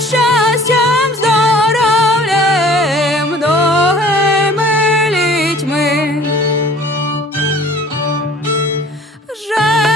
щастям, здоров'ям, многими літьми. Жаль